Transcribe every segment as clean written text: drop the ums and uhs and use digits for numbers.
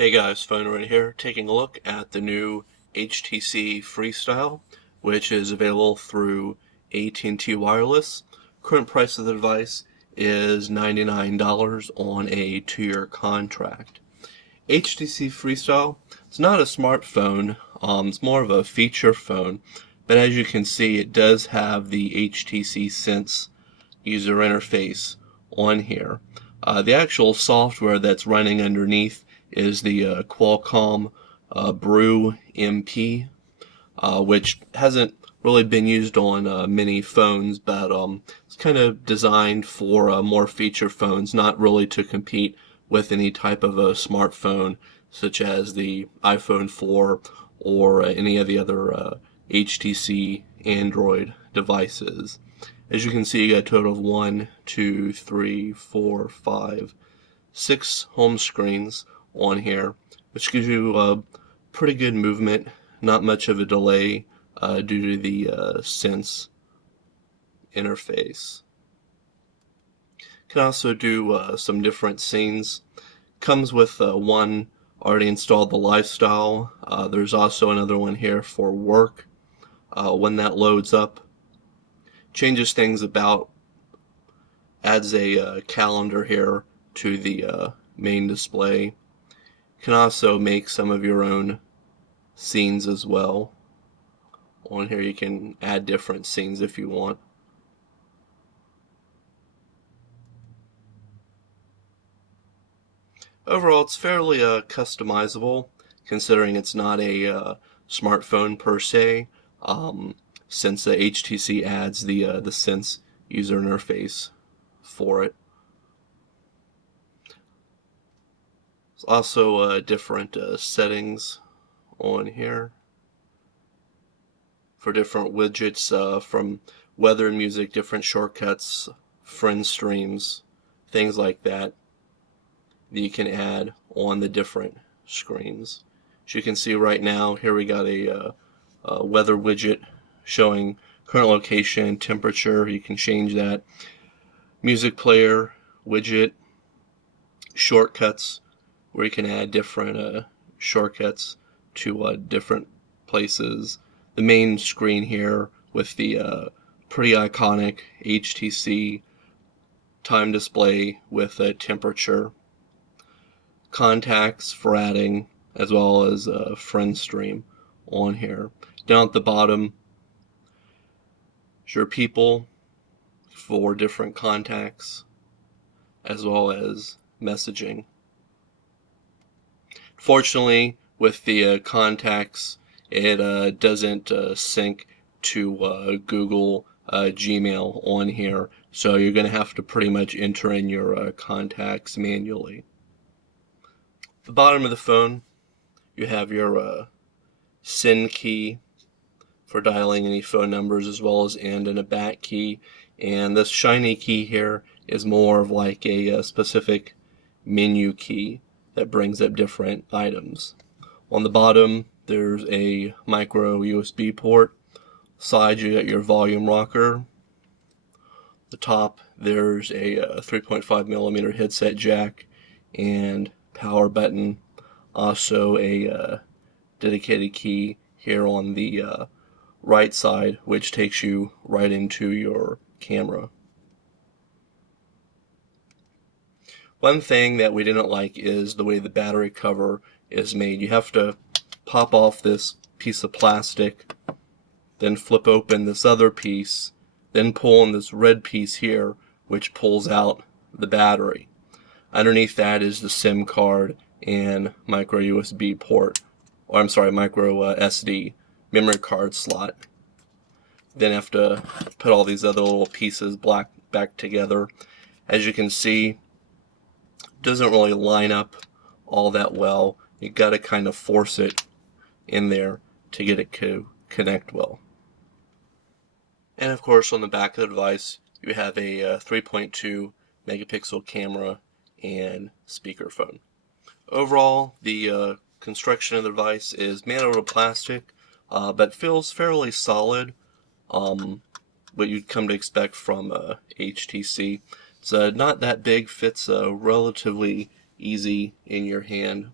Hey guys, PhoneArena here, taking a look at the new HTC Freestyle, which is available through AT&T Wireless. Current price of the device is $99 on a 2-year contract. HTC Freestyle, it's not a smartphone, it's more of a feature phone, but as you can see it does have the HTC Sense user interface on here. The actual software that's running underneath is the Qualcomm BREW MP, which hasn't really been used on many phones, but it's kind of designed for more feature phones, not really to compete with any type of a smartphone such as the iPhone 4 or any of the other HTC Android devices. As you can see, you got a total of 1, 2, 3, 4, 5, 6 home screens on here, which gives you a pretty good movement, not much of a delay due to the Sense interface. Can also do some different scenes. Comes with one already installed, the lifestyle. There's also another one here for work. When that loads up, changes things about, adds a calendar here to the main display. Can also make some of your own scenes as well. On here you can add different scenes if you want. Overall, it's fairly customizable, considering it's not a smartphone per se, since the HTC adds the Sense user interface for it. There's also different settings on here for different widgets, from weather and music, different shortcuts, friend streams, things like that you can add on the different screens. As you can see right now, here we got a weather widget showing current location, temperature. You can change that. Music player widget, shortcuts, where you can add different shortcuts to different places. The main screen here with the pretty iconic HTC time display with a temperature. Contacts for adding, as well as a friend stream on here. Down at the bottom is your people for different contacts, as well as messaging. Fortunately, with the contacts, it doesn't sync to Google Gmail on here, so you're going to have to pretty much enter in your contacts manually. At the bottom of the phone, you have your send key for dialing any phone numbers, as well as end and a back key. And this shiny key here is more of like a specific menu key that brings up different items. On the bottom, there's a micro USB port. Side, you got your volume rocker. The top, there's a 3.5mm headset jack and power button. Also a dedicated key here on the right side, which takes you right into your camera. One thing that we didn't like is the way the battery cover is made. You have to pop off this piece of plastic, then flip open this other piece, then pull on this red piece here, which pulls out the battery. Underneath that is the SIM card and micro USB port, or I'm sorry, micro SD memory card slot. Then have to put all these other little pieces back together. As you can see, it doesn't really line up all that well. You got to kind of force it in there to get it to connect well. And of course, on the back of the device, you have a 3.2 megapixel camera and speakerphone. Overall, the construction of the device is made out of plastic, but feels fairly solid. What you'd come to expect from HTC. It's not that big, fits relatively easy in your hand.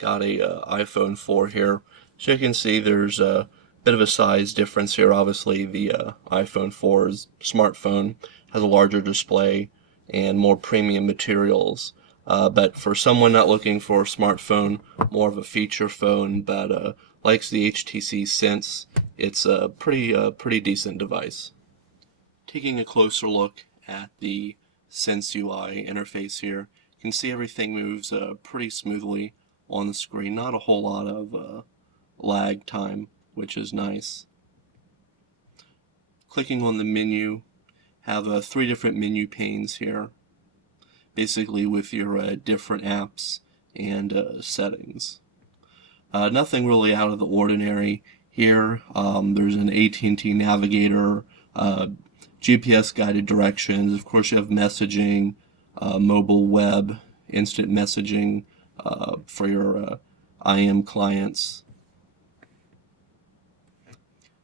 got a iPhone 4 here. So you can see there's a bit of a size difference here. Obviously the iPhone 4's smartphone has a larger display and more premium materials. But for someone not looking for a smartphone, more of a feature phone, but likes the HTC Sense, it's a pretty decent device. Taking a closer look at the Sense UI interface here, you can see everything moves pretty smoothly on the screen. Not a whole lot of lag time, which is nice. Clicking on the menu, have 3 different menu panes here, basically with your different apps and settings. Nothing really out of the ordinary here. There's an AT&T navigator, GPS guided directions. Of course, you have messaging, mobile web, instant messaging for your IM clients.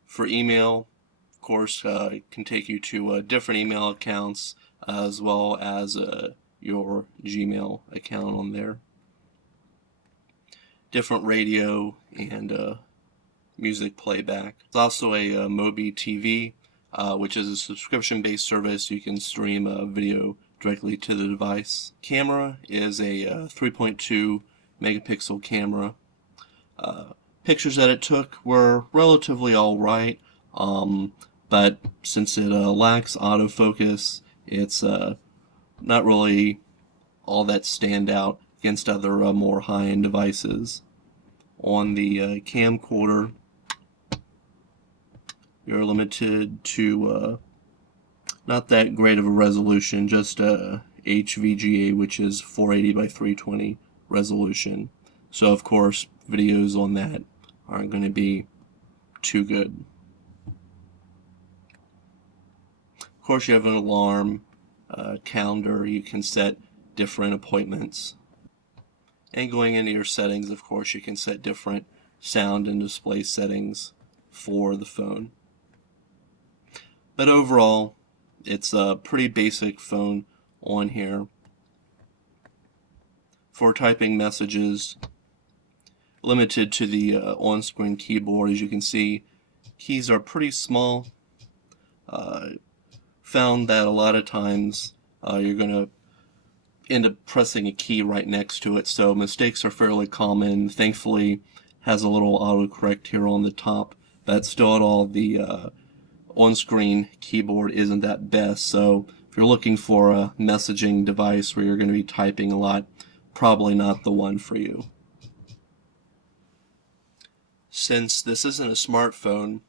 For email, of course, it can take you to different email accounts as well as your Gmail account on there. Different radio and music playback. There's also a Mobi TV, which is a subscription-based service. You can stream video directly to the device. Camera is a 3.2 megapixel camera. Pictures that it took were relatively alright, but since it lacks autofocus, it's not really all that stand out against other more high-end devices. On the camcorder, you're limited to not that great of a resolution, just HVGA, which is 480 by 320 resolution. So of course videos on that aren't going to be too good. Of course you have an alarm, calendar. You can set different appointments. And going into your settings, of course, you can set different sound and display settings for the phone. But overall, it's a pretty basic phone on here. For typing messages, limited to the on-screen keyboard. As you can see, keys are pretty small. Found that a lot of times you're going to end up pressing a key right next to it, so mistakes are fairly common. Thankfully, has a little autocorrect here on the top, but still at all the on-screen keyboard isn't that best. So if you're looking for a messaging device where you're going to be typing a lot, probably not the one for you. Since this isn't a smartphone,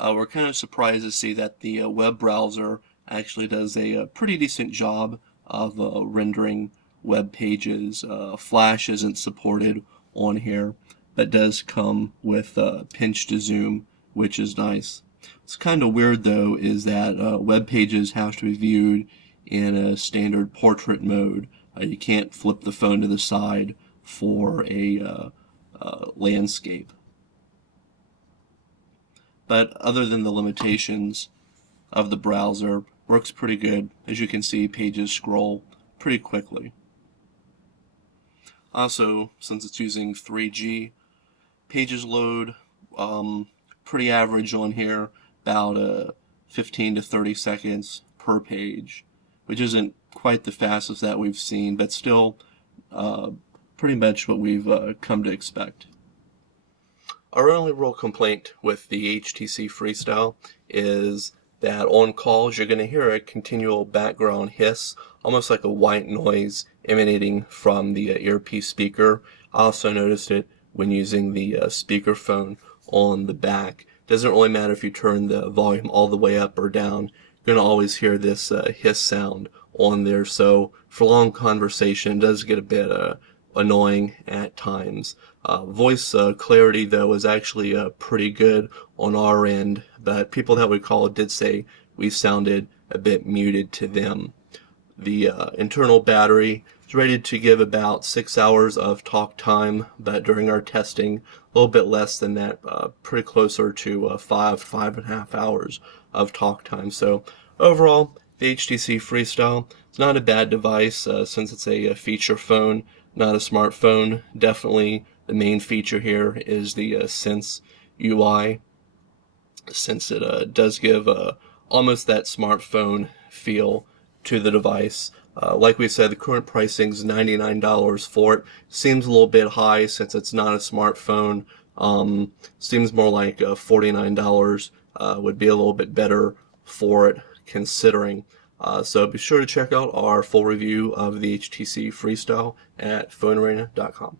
we're kind of surprised to see that the web browser actually does a pretty decent job of rendering web pages. Flash isn't supported on here, but does come with pinch to zoom, which is nice. What's kind of weird though is that web pages have to be viewed in a standard portrait mode. You can't flip the phone to the side for a landscape. But other than the limitations of the browser, works pretty good. As you can see, pages scroll pretty quickly. Also, since it's using 3G, pages load pretty average on here, about 15 to 30 seconds per page, which isn't quite the fastest that we've seen, but still pretty much what we've come to expect. Our only real complaint with the HTC Freestyle is that on calls you're going to hear a continual background hiss, almost like a white noise emanating from the earpiece speaker. I also noticed it when using the speakerphone on the back. Doesn't really matter if you turn the volume all the way up or down, you're going to always hear this hiss sound on there. So for long conversation, it does get a bit annoying at times. Voice clarity though is actually pretty good on our end, but people that we called did say we sounded a bit muted to them. The internal battery is rated to give about 6 hours of talk time, but during our testing a little bit less than that, pretty closer to 5.5 hours of talk time. So overall, the HTC Freestyle is not a bad device since it's a feature phone, not a smartphone. Definitely The main feature here is the Sense UI, since it does give almost that smartphone feel to the device. Like we said, the current pricing is $99 for it. Seems a little bit high since it's not a smartphone. Seems more like $49 would be a little bit better for it considering. So be sure to check out our full review of the HTC Freestyle at PhoneArena.com.